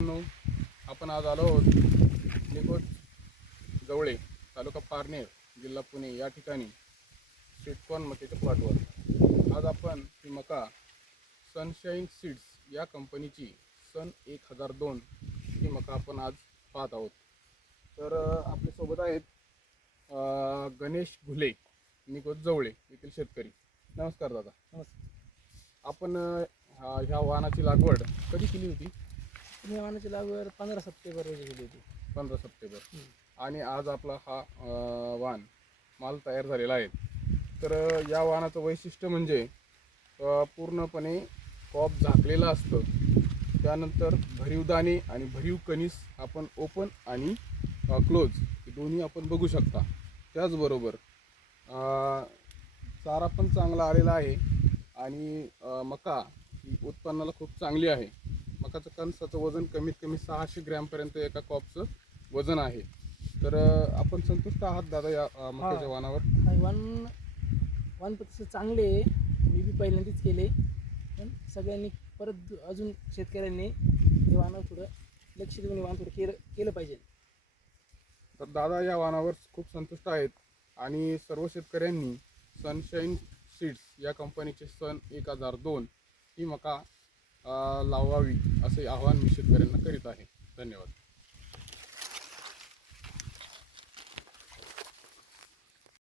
मित्रांनो, आपण आज आलो आहोत निकोट जवळे तालुका पारनेर जिल्हा पुणे या ठिकाणी स्वीटकॉर्न मक्याच्या प्लॉटवर. आज आपण ही मका सनशाईन सीड्स या कंपनीची सन 1002 ही मका आपण आज पाहत आहोत. तर आपल्यासोबत आहेत गणेश घुले, निकोट जवळे येथील शेतकरी. नमस्कार दादा. नमस्कार. आपण ह्या वाहनाची लागवड कधी केली होती? मी वाहनाची लागवड 15 सप्टेंबर रोजी केली होती. 15 सप्टेंबर. आणि आज आपला हा वाहन माल तयार झालेला आहे. तर या वाहनाचं वैशिष्ट्य म्हणजे पूर्णपणे कॉप झाकलेलं असतं. त्यानंतर भरीव दाणे आणि भरीव कणीस आपण ओपन आणि क्लोज हे दोन्ही आपण बघू शकता. त्याचबरोबर चारा पण चांगला आलेला आहे आणि मका ही उत्पन्नाला खूप चांगली आहे. मकाचं कणसाचं वजन कमीत कमी 600 ग्रॅमपर्यंत एका कॉपचं वजन आहे. तर आपण संतुष्ट आहात दादा या मक्याच्या वाहनावर? वाहन तसं चांगले आहे. मी बी पहिल्यांदाच केले, पण सगळ्यांनी परत अजून शेतकऱ्यांनी ते वाहनावर थोडं लक्ष देऊन वाहन थोडं केलं पाहिजे. तर दादा या वाहनावर खूप संतुष्ट आहेत आणि सर्व शेतकऱ्यांनी सनशाईन सीड्स या कंपनीचे सन 1002 ही मका लावावी असे आवाहन मी शेतकऱ्यांना करीत आहे. धन्यवाद.